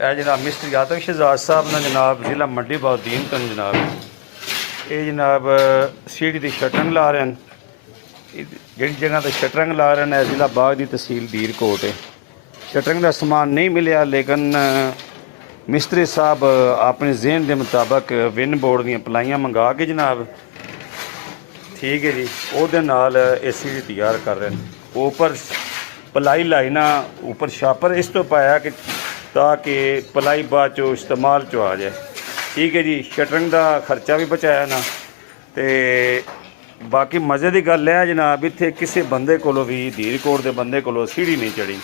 जनाब मिस्त्री आतक शहजाद साहब ने जनाब जिला मंडी बहाउद्दीन तो जनाब ये जनाब सीढ़ी की शटरिंग ला रहे हैं। जी जगह तो शटरिंग ला रहे हैं जिला बाग की तहसील दीरकोट है। शटरिंग का समान नहीं मिलया लेकिन मिस्त्री साहब अपने जेहन के मुताबिक विन बोर्ड दी पलाइयाँ मंगा के जनाब ठीक है जी वो नाल ये सीढ़ी तैयार कर रहे हैं। ऊपर पलाई लाई ना ऊपर छापर इस तो पाया कि ताकि पलाई बाद चो इस्तेमाल चो आ जाए। ठीक है जी शटरिंग का खर्चा भी बचाया ना तो बाकी मज़े की गल है जनाब इत्थे किसी बंदे कोलों भी दीरकोट के बंदे कोलों सीढ़ी नहीं चढ़ी।